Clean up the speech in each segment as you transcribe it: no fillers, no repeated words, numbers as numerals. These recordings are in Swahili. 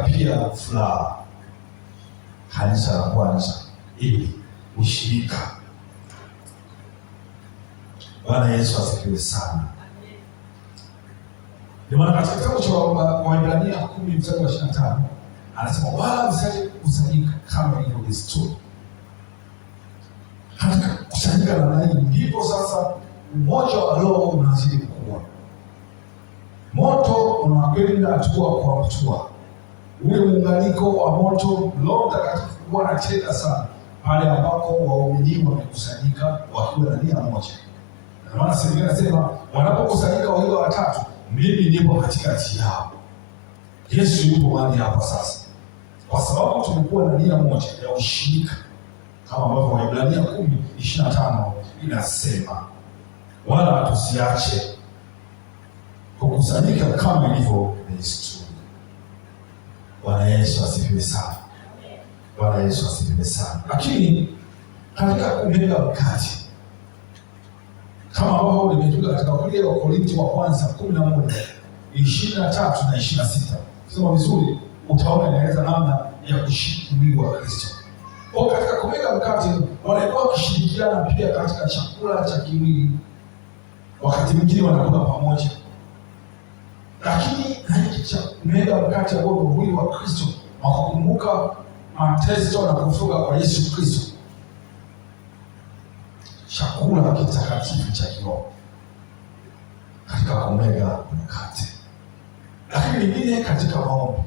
pia furaha kanisa la kwanza ili ushirika. Bwana Yesu asifiwe sana. Ndio maana katika kitabu cha Waebrania 10:25 anasema wala msiache kukusanyika kama ilivyo desturi. Katika kusanyika na nani ndipo sasa umoja wa roho unazidi kukua. Moto unakwenda hatua kwa hatua. Ule muunganiko wa moto, Roho Mtakatifu huwa anatenda sana pale ambapo waumini wamekusanyika wakiwa na nia moja. Na maana sisi tunasema wanapokusanyika wawili watatu, mimi nipo katikati yao. Yesu yupo mahali hapa sasa. Kwa sababu tumekuwa na nia moja ya ushirika. Kama ambavyo Waebrania 10:25 inasema, wala tusiache kukusanyika kama ilivyo desturi. Bwana Yesu asifiwe sana. Bwana Yesu asifiwe sana. Lakini katika kumega wakati kama ambavyo limetuka katika kule wa Korinthi wa kwanza 11:23 na 26. Sema vizuri utaona inaeleza namna ya kushiriki mwili wa Kristo. Kwa katika kumega wakati walikuwa wakishirikiana pia katika chakula cha kimwili. Wakati mwingine wanakula pamoja. Lakini hiki cha kumega wakati ambao ni mwili wa Kristo, wakukumbuka mateso na kufufuka kwa Yesu Kristo. Chakula kitakatifu cha kiroho katika kumega mkate. Lakini lingine katika maombi.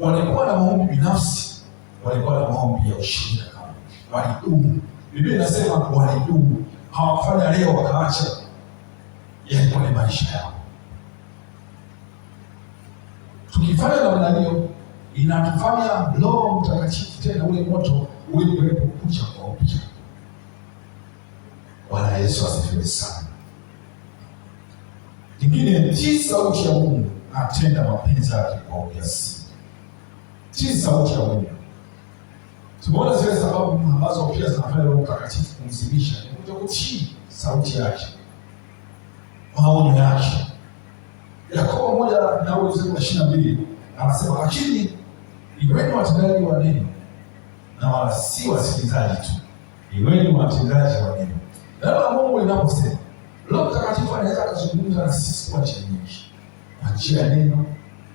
Walikuwa na maombi binafsi, walikuwa na maombi ya ushirika kama walidumu. Biblia inasema walidumu, hawafanya leo wakaacha. Yalikuwa ni maisha yao. Tukifanya namna hiyo inatufanya Roho Mtakatifu tena ule moto ule kuwepo kucha kwa upya. Bwana Yesu asifiwe sana. Kingine, tii sauti ya Mungu na tenda mapenzi yake kwa ujasiri. Tii sauti ya Mungu. Tumeona zile sababu ambazo pia zinafanya Roho Mtakatifu kumzimisha ni kutokutii sauti yake, maonyo yake. Yakobo 1:22 anasema, lakini iweni watendaji wa neno na wala si wasikilizaji tu, iweni watendaji wa neno. Neno la Mungu linaposema, Roho Mtakatifu anaweza kuzungumza na sisi kwa njia nyingi, kwa njia ya neno,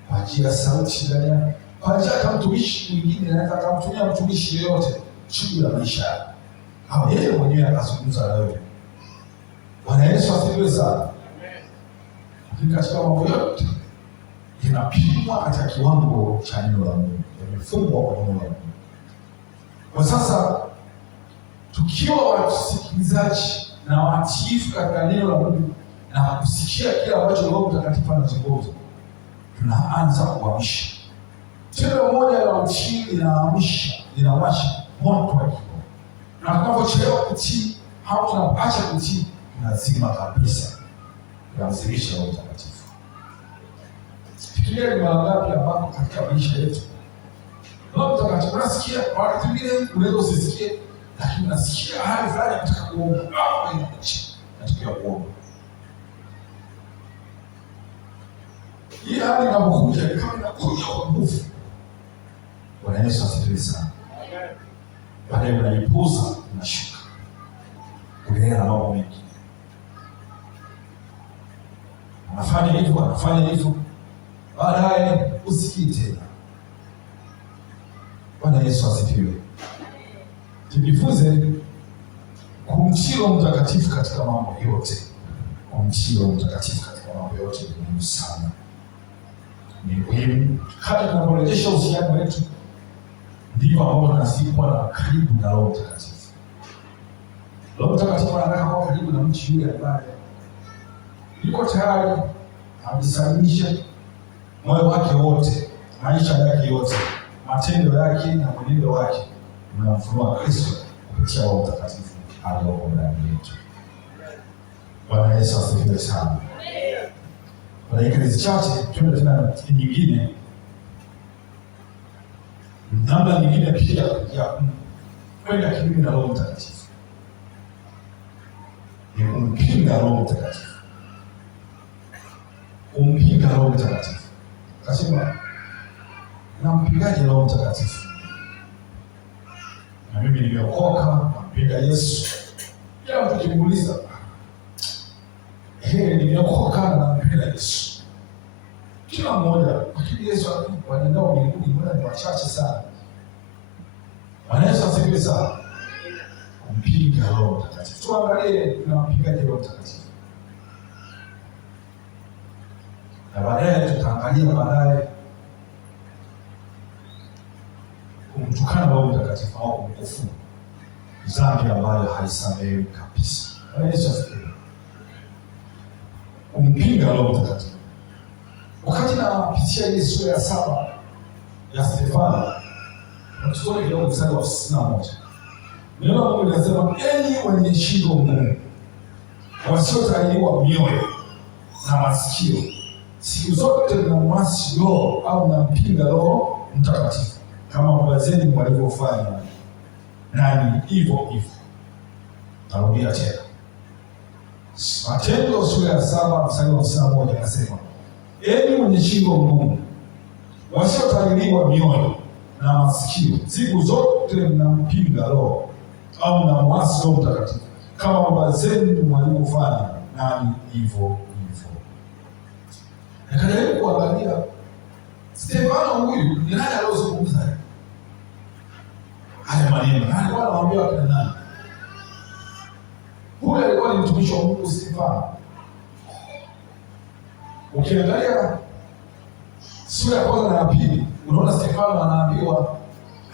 kwa njia ya sauti ndani yake, kwa njia ya mtumishi mwingine. Anaweza kumtumia mtumishi yeyote juu ya maisha yako, au yeye mwenyewe akazungumza na wewe. Bwana Yesu asifiwe sana. Katika mambo yote inapimwa katika kiwango cha neno la Mungu, imefungwa kwa neno la Mungu. Kwa sasa tukiwa wasikilizaji na watiifu katika neno la Mungu na kusikia kile ambacho Roho Mtakatifu anazungumza, tunaanza kuamsha. Tendo moja la utii linaamsha, linawasha moto wa kiroho. Na tunapochelewa kutii au tunaacha kutii, tunazima kabisa. Tunamzimisha Roho Mtakatifu. Fikiria ni mara ngapi ambapo katika maisha yetu Roho Mtakatifu unasikia, wakati mwingine unaweza usisikie, lakini unasikia hali fulani unataka kuomba, au inakuja unataka kuomba. Hii hali inapokuja ni kama inakuja kwa nguvu. Bwana Yesu asifiwe sana. Baadaye unaipuza, unashuka kuendelea na mambo mengi. Anafanya hivyo, baadaye usikii tena. Bwana Yesu asifiwe. Tujifunze kumtii Roho Mtakatifu katika mambo yote. Kumtii Roho Mtakatifu katika mambo yote ni muhimu sana. Ni muhimu hata tunaporejesha uhusiano wetu, ndivyo ambavyo tunazidi kuwa na karibu na Roho Mtakatifu. Roho Mtakatifu anataka kuwa karibu na mtu yule ambaye yuko tayari amesalimisha moyo wake wote, maisha yake yote, matendo yake na mwenendo wake unamfunua Kristo kupitia Roho Mtakatifu aliyoko ndani yetu. Bwana Yesu asifiwe sana. Kwa dakika hizi chache tuende tena na nyingine, namna nyingine pia ya kwenda kinyume na Roho Mtakatifu ni kumpinga Roho Mtakatifu. Kumpinga Roho Mtakatifu. Kasema na mpigaji Roho Mtakatifu. Na mimi nimeokoka, nampenda Yesu. Kila mtu kimuuliza, nimeokoka na nampenda Yesu. Kila mmoja, lakini Yesu wanaendao mbinguni mbona ni wachache sana. Wanaweza asifiwe sana. Kumpiga Roho Mtakatifu. Tuangalie tunampigaje Roho Mtakatifu. Na baadaye tutaangalia kumtukana Roho Mtakatifu au kumkufuru, dhambi ambayo haisamehewi kabisa. Yesu asifiwe. Kumpinga Roho Mtakatifu. Wakati napitia ile sura ya 7 ya Stefano, tusome kidogo mstari wa 61. Neno la Mungu linasema, enyi wenye shingo ngumu, wasiotahiriwa mioyo na masikio, siku zote mnamwasi Roho au mnampinga Roho Mtakatifu, kama baba zenu walivyofanya, nani hivyo hivyo. Narudia tena. Matendo sura ya 7 mstari wa 51 inasema, enyi wenye shingo ngumu, wasiotahiriwa mioyo na masikio, siku zote mnampinga Roho au mnamwasi Roho Mtakatifu, kama baba zenu walivyofanya, nani hivyo hivyo. Nikajaribu kuangalia Stefano huyu ni nani aliyozungumza haya maneno. Alikuwa anawaambia wakina nani? Huyu alikuwa ni mtumishi wa Mungu Stefano. Ukiangalia sura ya 1 na ya 2, unaona Stefano anaambiwa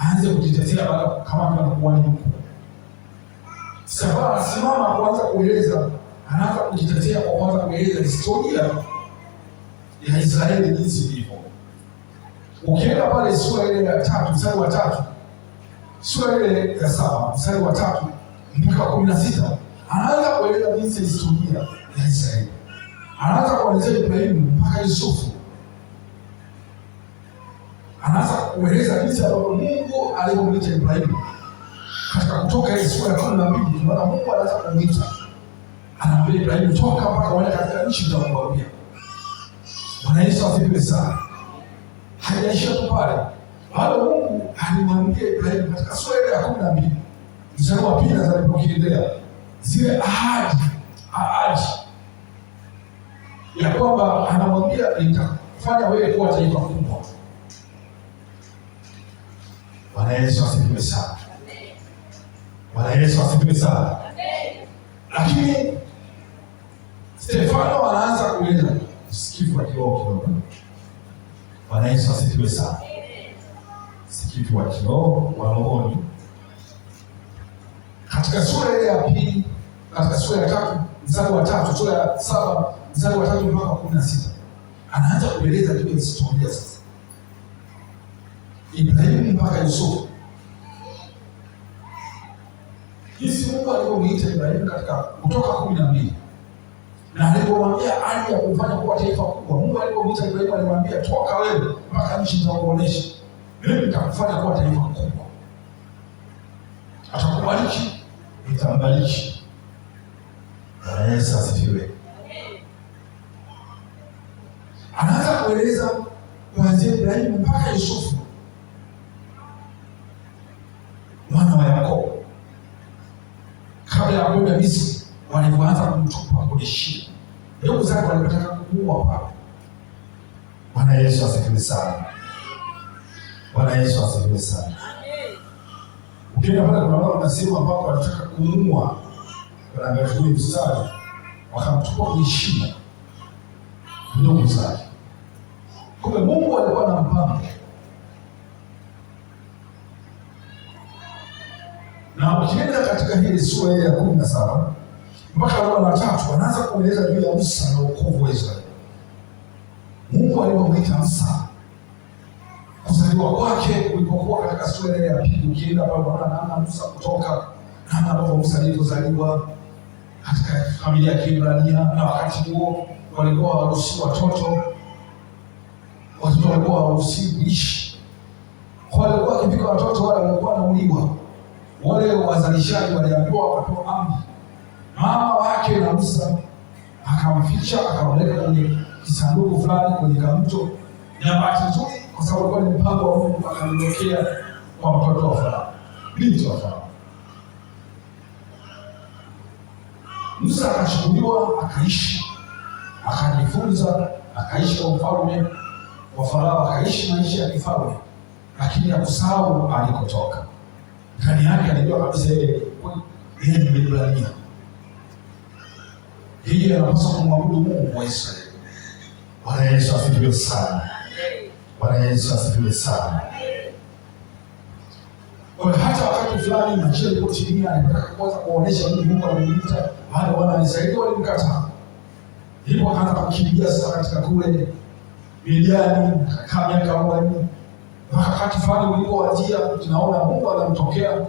aanze kujitetea baada kama kuhani mkuu. Stefano anasimama kuanza kueleza, anaanza kujitetea kwa kuanza kueleza historia ya Israeli jinsi ilivyo. Ukienda pale sura ile ya 3 mstari wa 3, sura ile ya 7 mstari wa 3 mpaka 16, anaanza kueleza jinsi historia ya Israeli. Anaanza kuelezea Ibrahimu mpaka Yusufu. Anaanza kueleza jinsi ambavyo Mungu alivyomwita Ibrahimu. Katika Kutoka ile sura ya 12, tunaona Mungu anaanza kumwita. Anamwambia Ibrahimu, toka mpaka uende katika nchi nitakuambia. Bwana Yesu asifiwe sana. Hajaishia tu pale. Bado Mungu alimwambia Ibrahimu katika sura ile ya 12, mstari wa 2 na alipokiendelea, zile ahadi ya kwamba anamwambia nitakufanya wewe kuwa taifa kubwa. Bwana Yesu asifiwe sana. Bwana Yesu asifiwe sana. Lakini Stefano anaanza kueleza sikivu wa kiroho kidogo. Bwana Yesu asifiwe sana. Sikivu wa kiroho wa rohoni. Katika sura ile ya 2, katika sura ya 3 mstari wa 3, sura ya 7 mstari wa 3 mpaka 16, anaanza kueleza ile historia sasa. Ibrahimu mpaka Yusufu. Jinsi Mungu alivyomwita Ibrahimu katika Kutoka 12. Na alipomwambia ahadi ya kufanya kuwa taifa kubwa, Mungu alipomwita Ibrahimu alimwambia, toka wewe mpaka nchi nitakuonesha. Mimi nitakufanya kuwa taifa kubwa. Atakubariki, nitambariki. Bwana Yesu asifiwe. Anaanza kueleza kuanzia Ibrahimu mpaka Yusufu, mwana wa Yakobo. Kabla ya kwenda Misri, walipoanza kumtupa kwenye shimo, ndugu zake walipotaka kumuua pale. Bwana Yesu asifiwe sana. Bwana Yesu asifiwe sana. Ukienda pale kuna sehemu ambapo walitaka kumuua, wanaangalia mstari, wakamtupa kwenye shimo ndugu zake. Kumbe Mungu alikuwa na mpango. Na ukienda katika hili sura ya 17 mpaka 43, wanaanza kueleza juu ya Musa na wokovu wa Israeli. Mungu alipomwita Musa, kuzaliwa kwake ulipokuwa katika sura ya 2, ukienda pale unaona namna Musa kutoka, namna ambavyo Musa alivyozaliwa katika familia ya Kiebrania, na wakati huo walikuwa hawaruhusiwi watoto walikuwa hawaruhusiwi kuishi. Kwa walikuwa wakipika watoto wale walikuwa wanauliwa. Wale wazalishaji waliambiwa wakapewa amri. Mama wake na Musa akamficha, akamweka kwenye kisanduku fulani kwenye kamto. Na bahati nzuri kwa sababu ilikuwa ni mpango wa Mungu. Akamwekea kwa mtoto wa Farao, binti wa Farao. Musa akachukuliwa, akaishi, akajifunza, akaishi kwa mfalme wa Farao, akaishi maisha ya kifalme, lakini hakusahau alikotoka. Ndani yake alijua kabisa yeye ni Mwebrania, yeye anapaswa kumwabudu Mungu wa Israeli. Bwana Yesu asifiwe sana. Bwana Yesu asifiwe sana. Kwa hata wakati fulani majira ilipotimia, alitaka kwanza kuonesha Mungu alimwita, wale wana wa Israeli walimkataa. Ndipo akaanza kukimbia sasa katika kule Midiani, akakaa miaka 40. Wakati fulani ulipowajia, tunaona Mungu anamtokea,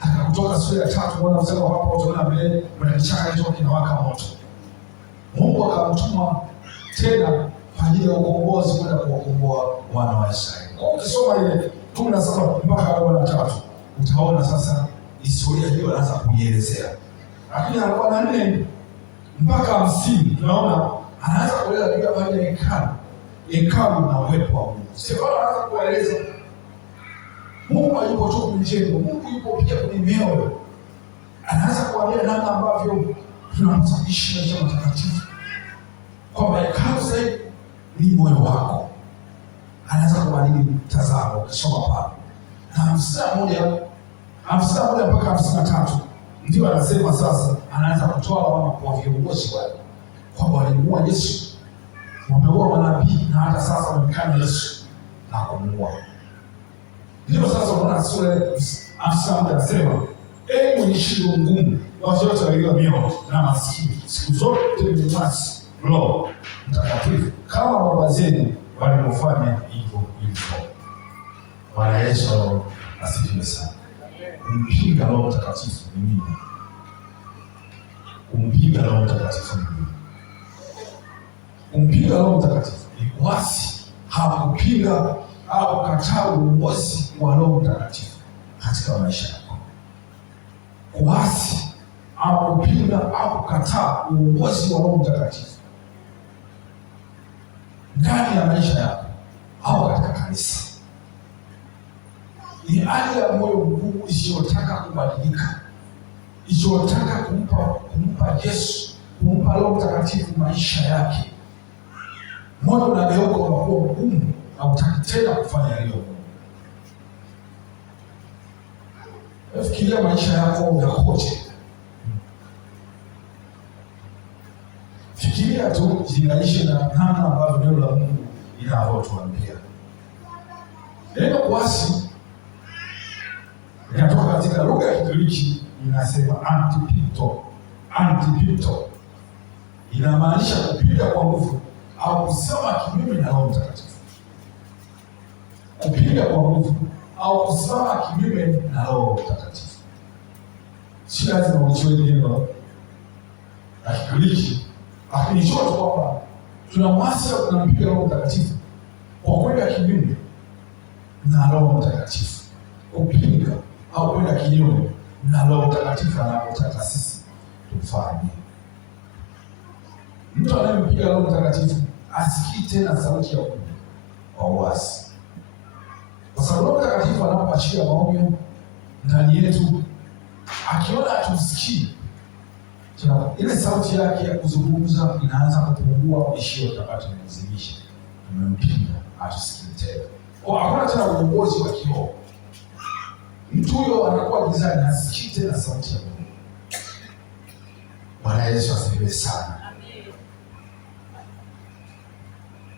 akakutoka sura ya 3, mwana mstari wa hapo utaona vile kuna kichaka hicho kinawaka moto. Mungu akamtuma tena kwa ajili ya ukombozi, kwenda kuwakomboa wana wa Israeli. Kwa ukisoma ile 17 mpaka 43 utaona sasa historia hiyo anaanza kuielezea. Lakini 44 mpaka 50 tunaona anaanza kueleza pia habari ya hekalu na uwepo wa Mungu. Stefano anaanza kueleza Mungu hayupo tu kwenye jengo, Mungu yupo pia kwenye mioyo. Anaanza kuambia namna ambavyo tunapaswa kuishi maisha matakatifu, kwamba hekalu sasa ni moyo wako. Anaanza kubadili mtazamo. Ukisoma pale na 51 mpaka 53 ndio anasema sasa, anaanza kutoa lawama kwa viongozi wale kwamba walimuua Yesu, wameua manabii, na hata sasa wamekana Yesu na kumuua. Ndio sasa unaona sura ya 51 anasema, mwenye shingo ngumu, watu wote walio mioyo na maskini, siku zote mlimwasi Roho Mtakatifu kama baba zenu walivyofanya hivyo. Bwana Yesu asifiwe sana. Kumpinga Roho Mtakatifu ni nini? Kumpinga Roho Mtakatifu ni nini? Kumpinga Roho Mtakatifu ni kuasi, hakupinga au kukataa uongozi wa Roho Mtakatifu katika maisha yako. Kuasi au kupinga au kukataa uongozi wa Roho Mtakatifu ndani ya maisha yako au katika kanisa ni hali ya moyo mgumu isiyotaka kubadilika, isiyotaka kumpa Yesu, kumpa Roho Mtakatifu maisha yake. Moyo unageuka unakuwa mgumu, hautaki tena kufanya yaliyo. Fikiria maisha yako yakoje. Fikiria tu, jinganishe na namna ambavyo neno la Mungu linavyotuambia. Neno kuasi inatoka katika lugha ya Kigiriki, inasema antipito. Inamaanisha kupiga kwa nguvu au kusimama kinyume na Roho Mtakatifu. Kupiga kwa nguvu au kusimama kinyume na Roho Mtakatifu. Si lazima ujue neno la Kigiriki, lakini jua tu kwamba tunamwasi au tunampiga Roho Mtakatifu kwa kwenda kinyume na Roho Mtakatifu. Kupiga au kwenda kinyume na Roho Mtakatifu anapotaka sisi tufanye. Mtu anayempiga Roho Mtakatifu asikii tena sauti ya Mungu kwa uasi, kwa sababu Roho Mtakatifu anapoachia maonyo ndani yetu, akiona hatusikii, ile sauti yake ya kuzungumza inaanza kupungua, ishio utapata kumzimisha. Tumempiga, hatusikii tena. Kwa hakuna tena uongozi wa kiroho. Mtu huyo anakuwa gizani, hasikii tena sauti ya Mungu. Bwana Yesu asifiwe sana.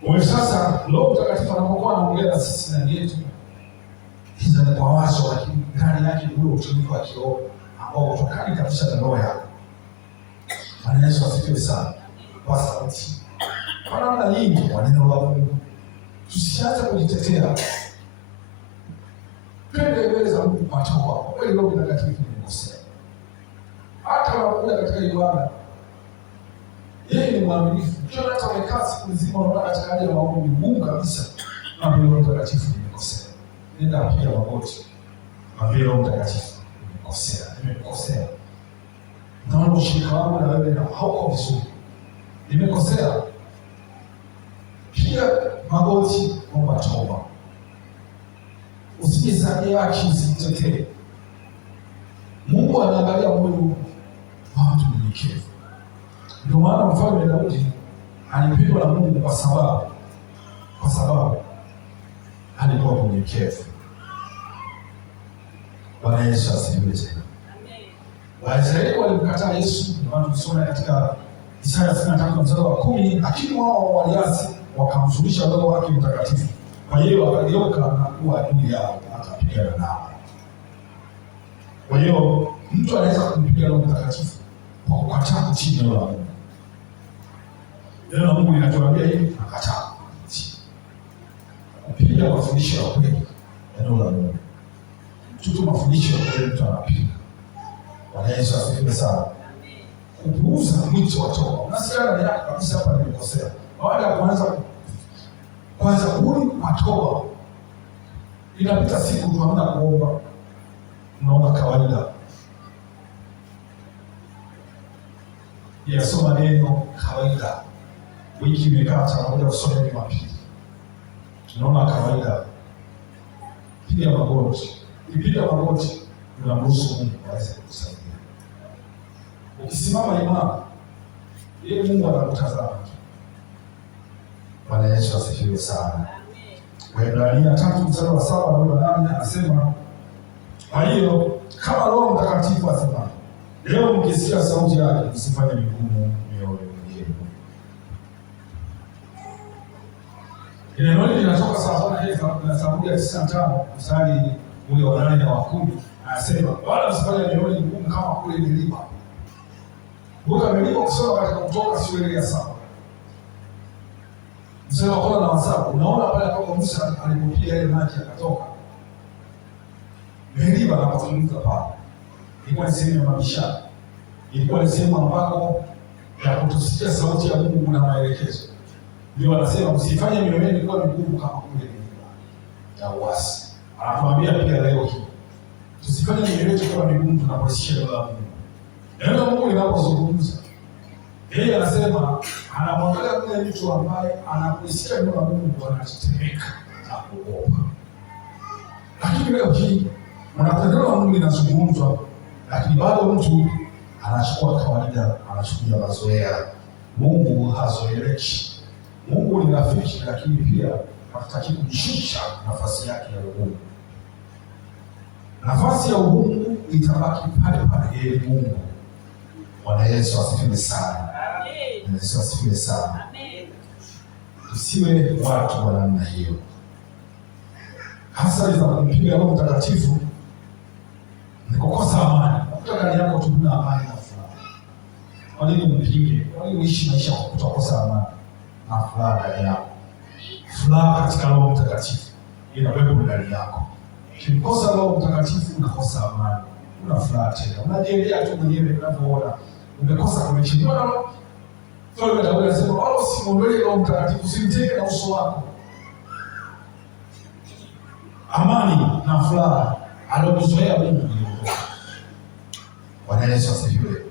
Kwa sasa Roho Mtakatifu anapokuwa anaongea na sisi ndani yetu, hizo ni kwa wazo, lakini ndani yake ni ule utulivu wa kiroho ambao utokani kabisa na roho yako. Bwana Yesu asifiwe sana. Kwa sauti, kwa namna nyingi, kwa neno la Mungu. Tusianze kujitetea. Twende mbele za Mungu kwa toba. Kwa kweli Roho Mtakatifu nimekosea. Hata unapokuja katika ibada, yeye ni mwaminifu. Ukiona hata umekaa siku nzima unaona katika hali ya maombi ngumu kabisa, mwambie Roho Mtakatifu nimekosea. Nenda piga magoti, mwambie Roho Mtakatifu nimekosea. Naona ushirika wangu na wewe hauko vizuri. Nimekosea. Piga magoti, omba toba. Usijisabie haki usitetee. Mungu anaangalia moyo wa watu mnyenyekevu. Ndio maana Mfalme Daudi alipendwa na Mungu kwa sababu alikuwa mnyenyekevu. Bwana Yesu asifiwe tena. Waisraeli walimkataa Yesu, kama tunasoma katika Isaya 53:10, lakini wao waliasi wakamfurisha Roho wake Mtakatifu. Kwa hiyo akageuka na kuwa adui yao akapigana nao. Kwa hiyo mtu anaweza kumpiga Roho Mtakatifu kwa kukataa kutii neno la Mungu. Neno la Mungu linatuambia hivi, akataa kutii. Kupiga mafundisho ya kweli neno la Mungu. Tutu mafundisho ya kweli mtu anapiga. Bwana Yesu asifiwe sana. Kupuuza mwito wa toba. Unasikia ndani yako kabisa hapa nimekosea. Baada ya kwanza kurudi kwa toba. Inapita siku tunaanza kuomba. Unaomba kawaida. Yasoma neno kawaida. Wiki imekaa tunakuja kusoma Jumapili. Tunaona kawaida. Piga magoti. Ukipiga magoti unamruhusu Mungu aweze kukusaidia. Ukisimama imara, yeye Mungu anakutazama. Bwana Yesu asifiwe sana. Waebrania 3:7-8 anasema, kwa hiyo kama Roho Mtakatifu asema, leo mkisikia sauti yake msifanye migumu mioyo yenu. Neno hili linatoka sawasawa na Zaburi ya 95 mstari ule wa 8 na wa 10, anasema wala msifanye mioyo migumu kama kule milima. Buka milima kusoma katika Kutoka sura ya 7. Mstari wa 1 na wa 7, unaona pale ambapo Musa alipopiga ile maji akatoka. Milima na kuzunguka pale. Ilikuwa ni sehemu ya mabishano. Ilikuwa ni sehemu ambako ya kutusikia sauti ya Mungu na maelekezo. Ndio anasema msifanye mioyo yenu kuwa migumu kama kule milima ya uasi. Anatuambia pia leo hii tusifanye mioyo yetu kuwa migumu tunaposikia neno la Mungu. Neno la Mungu linapozungumza, yeye anasema anamwangalia yule mtu ambaye anaposikia neno la Mungu anatetemeka na kuogopa. Lakini leo hii neno la Mungu linazungumzwa, lakini bado mtu anachukua kawaida, anachukulia mazoea. Mungu hazoeleki. Mungu ni rafiki, lakini pia hataki kushusha nafasi yake ya uungu. Nafasi ya uungu itabaki pale pale, yeye Mungu. Bwana Yesu asifiwe sana. Amen. Yesu asifiwe sana. Amen. Tusiwe watu wa namna hiyo. Hasa za kumpiga Roho Mtakatifu ni kukosa amani. Kutoka ndani yako tuna amani na furaha. Kwa nini mpige? Kwa nini uishi maisha kwa kutokosa amani na furaha ndani yako? Furaha katika Roho Mtakatifu inawepo ndani yako. Ukikosa Roho Mtakatifu unakosa amani. Una furaha tena. Unajielea tu mwenyewe unavyoona. Umekosa connection. Mfalme Daudi anasema wala usimwondolee Roho Mtakatifu, usimtenge na uso wako. Amani na furaha aliyokuzoea Mungu iliondoka. Bwana Yesu asifiwe.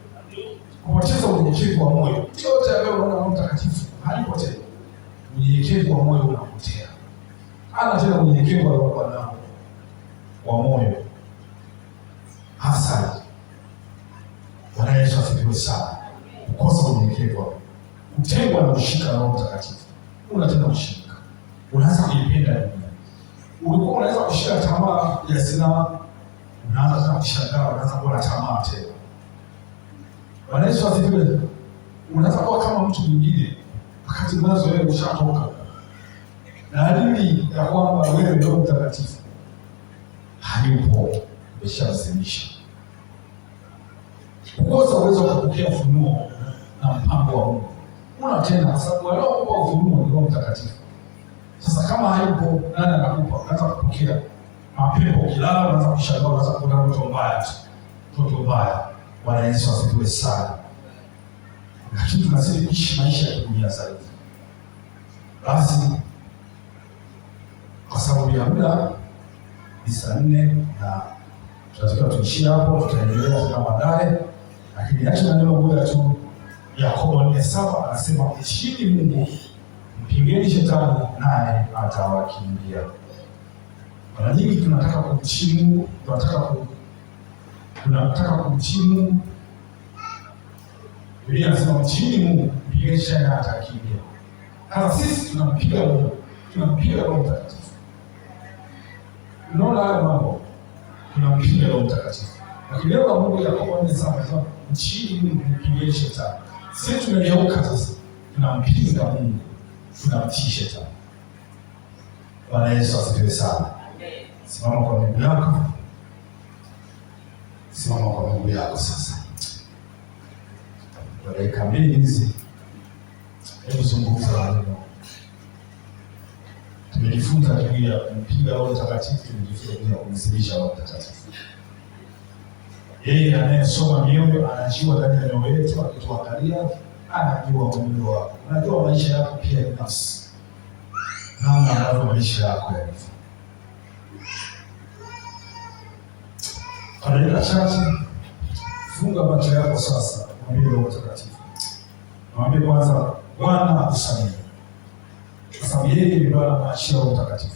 Kupoteza unyenyekevu wa moyo. Yote ambayo unaona Roho Mtakatifu halipo tena. Unyenyekevu wa moyo unapotea. Hana tena unyenyekevu aliokuwa nao wa moyo. Hasa Bwana Yesu asifiwe sana. Kukosa unyenyekevu, kutengwa na kushika Roho Mtakatifu. Unatenda kushika. Unaanza kuipenda dunia. Ulikuwa unaweza kushika tamaa ya zinaa, unaanza tena kushangaa, unaanza kuwa na tamaa tena. Bwana Yesu asifiwe. Unaweza kuwa kama mtu mwingine wakati mwanzo wewe ushatoka. Na dalili ya kwamba wewe Roho Mtakatifu hayupo, umeshazimisha. Kukosa uwezo wa kupokea ufunuo na mpango wa Mungu. Una tena kwa sababu anaokupa ufunuo ni Roho Mtakatifu. Sasa kama hayupo, nani anakupa? Unaweza kupokea mapepo kilala, unaweza kushangaa, unaweza kuona mtu mbaya. Mtu mbaya. Bwana Yesu asifiwe sana. Lakini tunazidi kuishi maisha ya dunia zaidi. Basi kwa sababu ya muda ni saa 4 na tunatakiwa tuishie hapo, tutaendelea tena baadaye. Lakini acha na neno moja tu. Yakobo 4:7 anasema mshini Mungu, mpingeni shetani naye atawakimbia. Mara nyingi tunataka kumtii Mungu, tunataka kumtii Mungu. Biblia inasema mtii Mungu, mpigeni shetani hata akimbia. Sasa sisi tunampiga Mungu, tunampiga Roho Mtakatifu. Unaona haya mambo, tunampiga Roho Mtakatifu. Lakini leo Mungu Yakobo anasema mtii Mungu, mpigeni shetani. Sisi tumegeuka sasa, tunampiga Mungu, tunamtii shetani. Bwana Yesu asifiwe sana. Simama kwa miguu yako. Simama kwa miguu yako sasa. Kwa dakika mbili hizi, hebu zungumza na Mungu. Tumejifunza juu ya kumpiga Roho Mtakatifu, tumejifunza juu ya kumsilisha Roho Mtakatifu. Yeye anayesoma mioyo anajua ndani ya mioyo yetu, akituangalia anajua moyo wako. Anajua maisha yako pia binafsi. Namna ambavyo maisha yako yalivyo. Kwa dakika chache, funga macho yako sasa, mwambie Roho Mtakatifu. Mwambie kwanza, Bwana akusamehe. Kwa sababu yeye ni Bwana mwachia Roho Mtakatifu.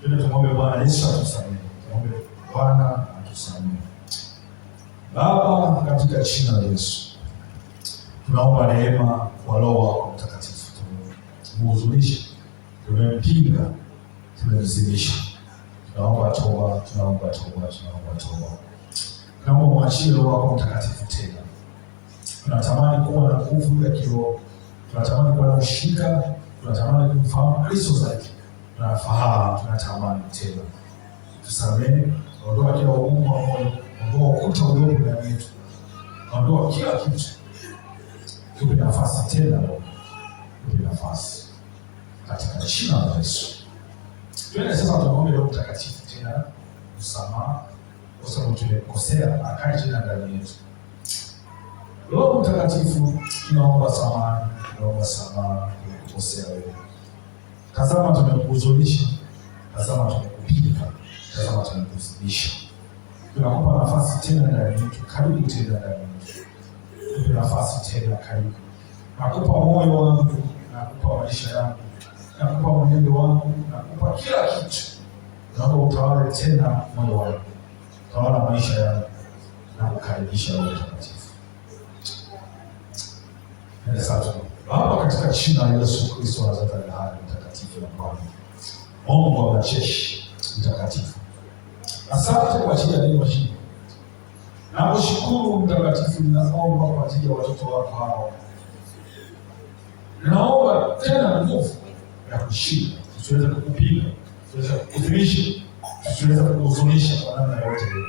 Twende tumwombe Bwana Yesu atusamehe. Tumwombe Bwana atusamehe. Baba, katika jina la Yesu, tunaomba neema kwa Roho wako Mtakatifu. Tumuhuzunishe, tumempinga, tumemzimisha. Tunaomba toba, tunaomba toba, tunaomba toba. Tunaomba mwachie Roho wako Mtakatifu tena. Tunatamani kuwa na nguvu ya kiroho. Tunatamani kuwa na ushirika. Tunatamani kumfahamu Kristo zaidi. Tunatamani tena. Tusamehe, ondoa kila ugumu wa moyo, ondoa ukuta uliopo ndani yetu. Ondoa kila kitu. Tupe nafasi tena, tupe nafasi. Katika jina la Yesu. Twende sasa tuombe Roho Mtakatifu tena msamaha kwa sababu tumekosea, akae tena ndani yetu. Roho Mtakatifu, tunaomba samahani, tunaomba samahani tumekosea wewe. Tazama tumekuhuzunisha, tazama tumekupiga, tazama tumekuzimisha. Tunakupa nafasi tena ndani yetu, karibu tena ndani yetu. Tupe nafasi tena, karibu. Nakupa moyo wangu, nakupa maisha yangu, nakupa mwenendo wangu, nakupa kila kitu. Naomba utawale tena moyo wangu, utawala maisha yangu, na kukaribisha Roho Mtakatifu. Asante Baba, katika jina la Yesu Kristo wa Nazareti, mtakatifu na Bwana, Mungu wa majeshi mtakatifu. Asante kwa ajili ya neno hili. Nakushukuru mtakatifu, ninaomba kwa ajili ya watoto wako hao. Ninaomba tena nguvu ya kushinda, tusiweze kukupiga, tusiweze kukudhimisha, tusiweze kukuhuzunisha kwa namna yote ile.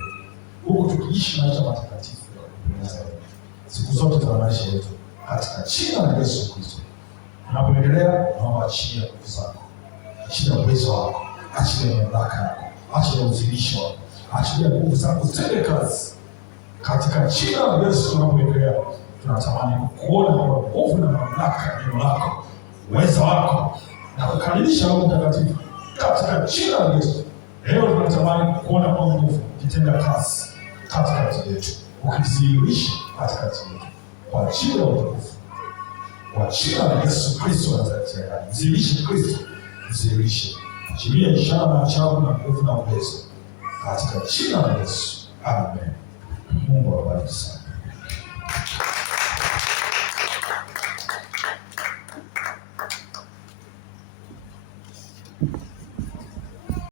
Huku tukiishi maisha matakatifu ya kupendeza siku zote za maisha yetu. Katika jina la Yesu Kristo. Unapoendelea, naomba achia nguvu zako, achia uwezo wako, achia mamlaka yako, achia uzilisho wako, achia nguvu zako zitende kazi. Katika jina la Yesu tunapoendelea, tunatamani kuona kwa nguvu na mamlaka neno lako, uwezo wako, na kukamilisha Roho Mtakatifu. Katika jina la Yesu, leo tunatamani kuona kwa nguvu kitenda kazi katikati yetu, ukidhihirisha katikati yetu. Kwa jina la utukufu, kwa jina la Yesu Kristo wa Nazareti, mzilishe Kristo, mzilishe, achilia ishara na ajabu na nguvu na uwezo katika jina la Yesu. Amen. Mungu awabariki sana.